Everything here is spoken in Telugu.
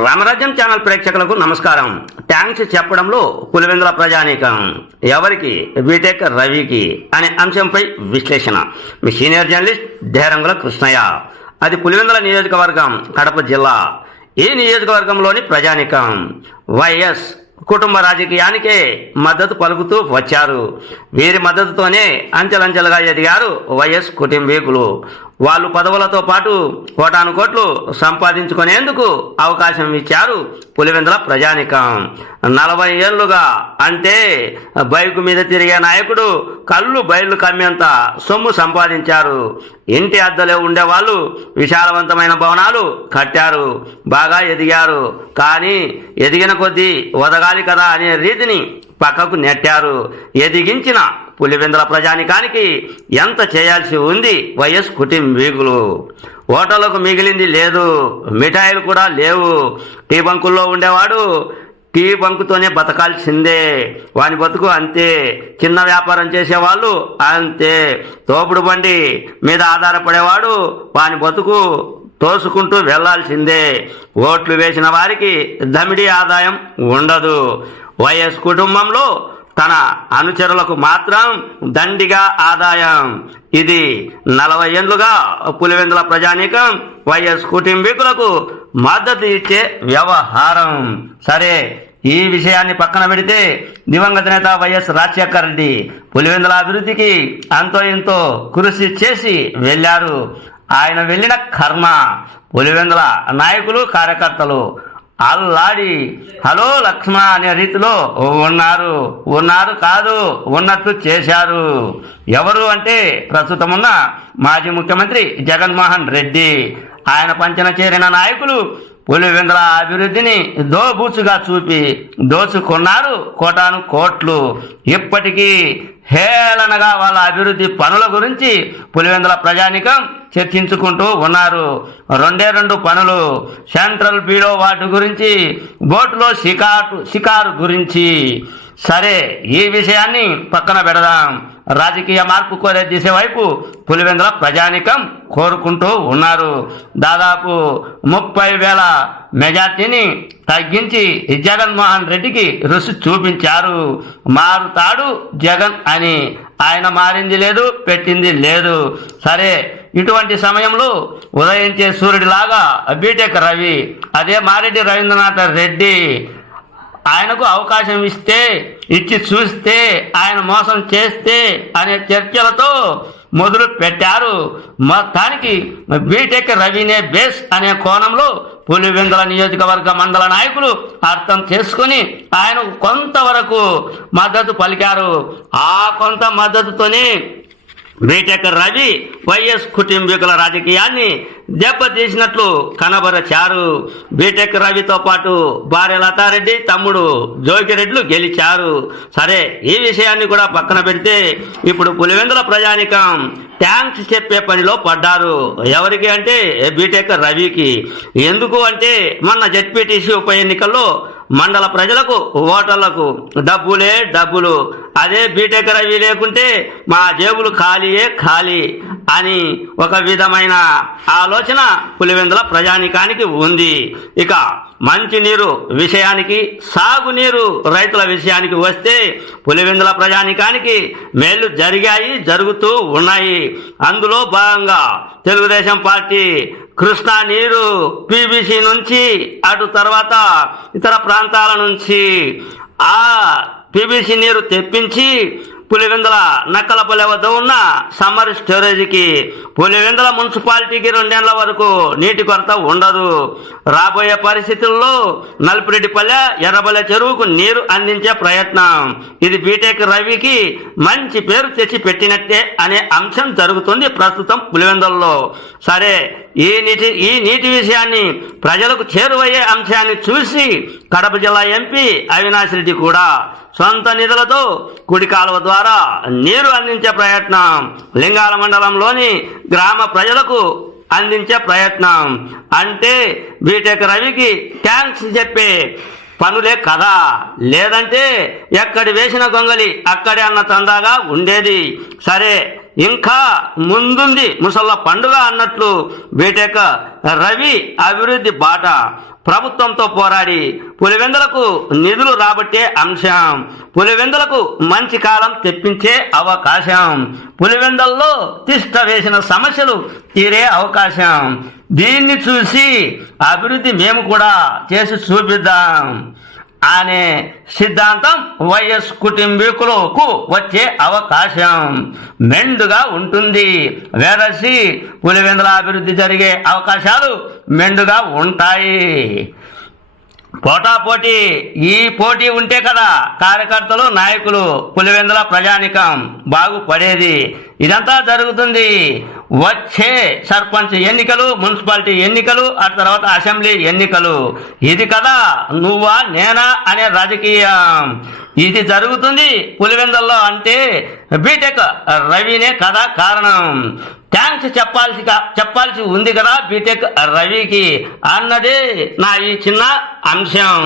రామరాజ్యం ఛానల్ ప్రేక్షకులకు నమస్కారం. ట్యాంక్స్ చెప్పడంలో పులివెందుల ప్రజానీకం. ఎవరికి? బీటెక్ రవికి అనే అంశంపై విశ్లేషణ. మీ సీనియర్ జర్నలిస్ట్ దేరంగుల కృష్ణయ్య. అది పులివెందుల నియోజకవర్గం కడప జిల్లా. ఈ నియోజకవర్గంలోని ప్రజానీకం. వైఎస్ కుటుంబ రాజకీయానికే మద్దతు పలుకుతూ వచ్చారు. వీరి మద్దతుతోనే అంచెలంచెలుగా ఎదిగారు వైఎస్ కుటుంబీకులు. వాళ్ళు పదవులతో పాటు కోటాను కోట్లు సంపాదించుకునేందుకు అవకాశం ఇచ్చారు పులివెందుల ప్రజానికం. నలభై ఏళ్ళుగా అంటే బైకు మీద తిరిగే నాయకుడు కళ్ళు బయళ్ళు కమ్మేంత సొమ్ము సంపాదించారు. ఇంటి అద్దెలో ఉండేవాళ్ళు విశాలవంతమైన భవనాలు కట్టారు. బాగా ఎదిగారు. కానీ ఎదిగిన కొద్దీ వదగాలి కదా అనే రీతిని పక్కకు నెట్టారు. ఎదిగించిన పులివెందుల ప్రజానికానికి ఎంత చేయాల్సి ఉంది? వైఎస్ కుటుంబీకులు ఓటర్లకు మిగిలింది లేదు. మిఠాయిలు కూడా లేవు. టీ బంకుల్లో ఉండేవాడు టీ బంకుతోనే బతకాల్సిందే. వాని బతుకు అంతే. చిన్న వ్యాపారం చేసేవాళ్ళు అంతే. తోపుడు బండి మీద ఆధారపడేవాడు వాని బతుకు తోసుకుంటూ వెళ్ళాల్సిందే. ఓట్లు వేసిన వారికి దమిడి ఆదాయం ఉండదు. వైఎస్ కుటుంబంలో తన అనుచరులకు మాత్రం దండిగా ఆదాయం. ఇది నలభై ఏండ్లుగా పులివెందుల ప్రజానీకం వైఎస్ కుటుంబీకులకు మద్దతు ఇచ్చే వ్యవహారం. సరే ఈ విషయాన్ని పక్కన పెడితే దివంగత నేత వైఎస్ రాజశేఖర్ రెడ్డి పులివెందుల అభివృద్ధికి అంతో ఇంతో కృషి చేసి వెళ్ళారు. ఆయన వెళ్ళిన కర్మ. పులివెందుల నాయకులు కార్యకర్తలు అల్లాడి హలో లక్ష్మణ అనే రీతిలో ఉన్నారు ఉన్నారు కాదు ఉన్నట్టు చేశారు. ఎవరు అంటే ప్రస్తుతం ఉన్న మాజీ ముఖ్యమంత్రి జగన్మోహన్ రెడ్డి. ఆయన పంచన చేరిన నాయకులు పులివెందుల అభివృద్ధిని దోబూచుగా చూపి దోచుకున్నారు కోటాను కోట్లు. ఇప్పటికీ హేళనగా వాళ్ళ అభివృద్ధి పనుల గురించి పులివెందుల ప్రజానికం చర్చించుకుంటూ ఉన్నారు. రెండే రెండు పనులు సెంట్రల్ బీడో వాటి గురించి బోటులో షికారు షికారు గురించి. సరే ఈ విషయాన్ని పక్కన పెడదాం. రాజకీయ మార్పు కోరే దిశ వైపు పులివెందుల ప్రజానికం కోరుకుంటూ ఉన్నారు. దాదాపు ముప్పై వేల మెజార్టీని తగ్గించి జగన్మోహన్ రెడ్డికి రుచి చూపించారు. మారుతాడు జగన్ అని ఆయన మారింది లేదు పెట్టింది లేదు. సరే ఇటువంటి సమయంలో ఉదయించే సూర్యుడిలాగా బీటెక్ రవి అదే మారెడ్డి రవీంద్రనాథ్ రెడ్డి ఆయనకు అవకాశం ఇస్తే ఇచ్చి చూస్తే ఆయన మోసం చేస్తే అనే చర్చలతో మొదలు పెట్టారు. మొత్తానికి బీటెక్ రవినే బేస్ అనే కోణంలో పులివెందుల నియోజకవర్గ మండల నాయకులు అర్థం చేసుకుని ఆయనకు కొంతవరకు మద్దతు పలికారు. ఆ కొంత మద్దతుతోనే బీటెక్ రవి వైఎస్ కుటుంబీకుల రాజకీయాన్ని దెబ్బతీసినట్లు కనబరచారు. బీటెక్ రవితో పాటు భార్య లతారెడ్డి తమ్ముడు జోకిరెడ్లు గెలిచారు. సరే ఈ విషయాన్ని కూడా పక్కన పెడితే ఇప్పుడు పులివెందుల ప్రజానికం ట్యాంక్స్ చెప్పే పనిలో పడ్డారు. ఎవరికి అంటే బీటెక్ రవికి. ఎందుకు అంటే మొన్న జెడ్పీటీసీ ఉప ఎన్నికల్లో మండల ప్రజలకు ఓటర్లకు డబ్బులే డబ్బులు. అదే బీటెక్ రవి లేకుంటే మా జేబులు ఖాళీయే ఖాళీ అని ఒక విధమైన ఆలోచన పులివెందుల ప్రజానికానికి ఉంది. ఇక మంచినీరు విషయానికి సాగునీరు రైతుల విషయానికి వస్తే పులివెందుల ప్రజానికానికి మేలు జరిగాయి జరుగుతూ ఉన్నాయి. అందులో భాగంగా తెలుగుదేశం పార్టీ కృష్ణా నీరు పీబీసీ నుంచి అటు తర్వాత ఇతర ప్రాంతాల నుంచి ఆ పీబీసీ నీరు తెప్పించి పులివెందుల నక్కలపల్లె వద్ద ఉన్న సమ్మర్ స్టోరేజీకి పులివెందుల మున్సిపాలిటీకి రెండేళ్ళ వరకు నీటి కొరత ఉండదు. రాబోయే పరిస్థితుల్లో నల్పిరెడ్డిపల్లె ఎర్రబల్లె చెరువుకు నీరు అందించే ప్రయత్నం. ఇది బీటెక్ రవికి మంచి పేరు తెచ్చి పెట్టినట్టే అనే అంశం జరుగుతుంది ప్రస్తుతం పులివెందులలో. సరే ఈ నీటి ఈ నీటి విషయాన్ని ప్రజలకు చేరువయ్యే అంశాన్ని చూసి కడప జిల్లా ఎంపీ అవినాష్ రెడ్డి కూడా సొంత నిధులతో కుడి కాలువ ద్వారా నీరు అందించే ప్రయత్నం. లింగాల మండలంలోని గ్రామ ప్రజలకు అందించే ప్రయత్నం. అంటే బీటెక్ రవికి థ్యాంక్స్ చెప్పే పనులే కదా. లేదంటే ఎక్కడి వేసిన గొంగలి అక్కడే అన్న తందాగా ఉండేది. సరే ఇంకా ముందుంది ముసళ్ళ పండుగ అన్నట్లు బీటెక్ రవి అభివృద్ధి బాట. ప్రభుత్వంతో పోరాడి పులివెందులకు నిధులు రాబట్టే అంశం. పులివెందులకు మంచి కాలం తెప్పించే అవకాశం. పులివెందల్లో తిష్ట వేసిన సమస్యలు తీరే అవకాశం. దీన్ని చూసి అభివృద్ధి మేము కూడా చేసి చూపిద్దాం. అనే సిద్ధాంతం వైఎస్ కుటుంబీకులకు వచ్చే అవకాశం. మెండుగా ఉంటుంది. వేరసి పులివెందుల అభివృద్ధి జరిగే అవకాశాలు మెండుగా ఉంటాయి. పోటాపోటీ ఈ పోటీ ఉంటే కదా కార్యకర్తలు నాయకులు పులివెందుల ప్రజానికం బాగుపడేది. ఇదంతా జరుగుతుంది. వచ్చే సర్పంచ్ ఎన్నికలు మున్సిపాలిటీ ఎన్నికలు ఆ తర్వాత అసెంబ్లీ ఎన్నికలు. ఇది కదా నువ్వా నేనా అనే రాజకీయం. ఇది జరుగుతుంది పులివెందల్లో అంటే బీటెక్ రవినే కదా కారణం. థ్యాంక్స్ చెప్పాల్సి చెప్పాల్సి ఉంది కదా బీటెక్ రవికి అన్నదే నా ఈ చిన్న అంశం.